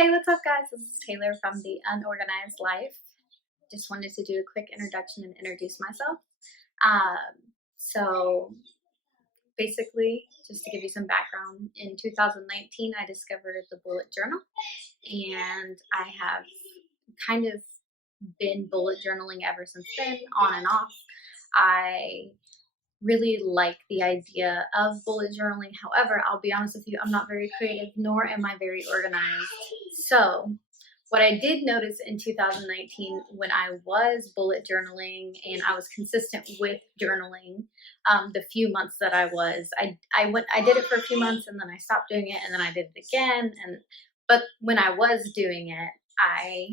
Hey, what's up, guys? This is Taylor from The Unorganized Life. Just wanted to do a quick introduction and introduce myself. So, basically, just to give you some background, in 2019, I discovered the bullet journal, and I have kind of been bullet journaling ever since then, on and off. I really like the idea of bullet journaling. However, I'll be honest with you, I'm not very creative, nor am I very organized. So, what I did notice in 2019 when I was bullet journaling and I was consistent with journaling, the few months that I did it for a few months and then I stopped doing it and then I did it again. But when I was doing it, I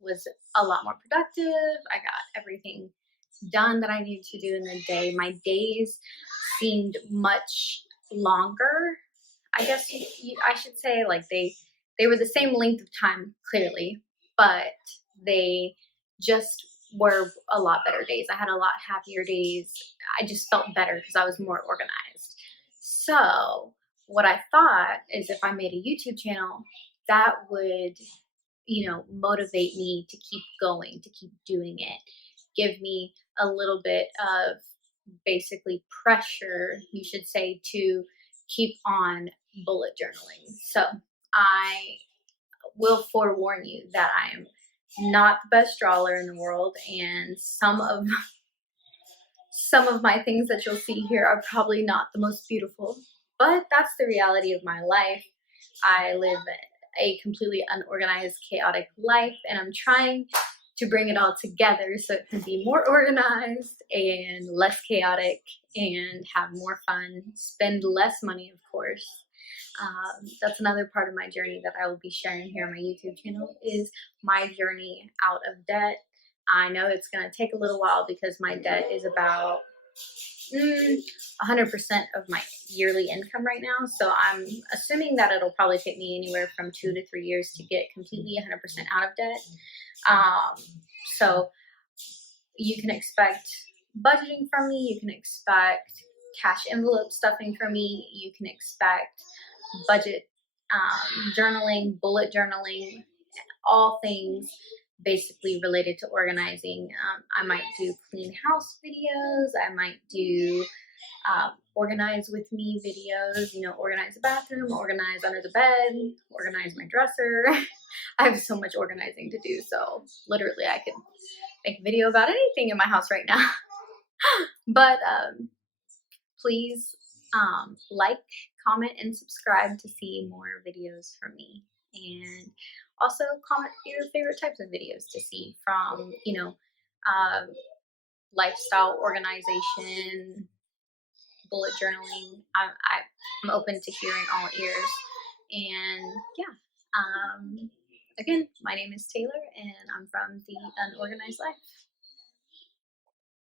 was a lot more productive. I got everything done that I needed to do in the day. My days seemed much longer. I guess I should say, like they were the same length of time, clearly, but they just were a lot better days. I had a lot happier days. I just felt better because I was more organized. So what I thought is if I made a YouTube channel, that would, motivate me to keep going, to keep doing it, give me a little bit of basically pressure, you should say, to keep on bullet journaling. So I will forewarn you that I am not the best drawer in the world, and some of my things that you'll see here are probably not the most beautiful, but that's the reality of my life. I live a completely unorganized, chaotic life, and I'm trying to bring it all together so it can be more organized and less chaotic and have more fun, spend less money, of course. That's another part of my journey that I will be sharing here on my YouTube channel, is my journey out of debt. I know it's going to take a little while because my debt is about 100% of my yearly income right now. So I'm assuming that it'll probably take me anywhere from 2 to 3 years to get completely 100% out of debt. So you can expect budgeting from me. You can expect cash envelope stuffing from me. You can expect budget journaling, bullet journaling, all things basically related to organizing. I might do clean house videos. I might do organize with me videos, organize the bathroom, organize under the bed, organize my dresser. I have so much organizing to do. So literally I could make a video about anything in my house right now. But please like, comment, and subscribe to see more videos from me. And also comment your favorite types of videos to see from, lifestyle organization, bullet journaling. I'm open to hearing all ears. And yeah, again, my name is Taylor and I'm from The Unorganized Life.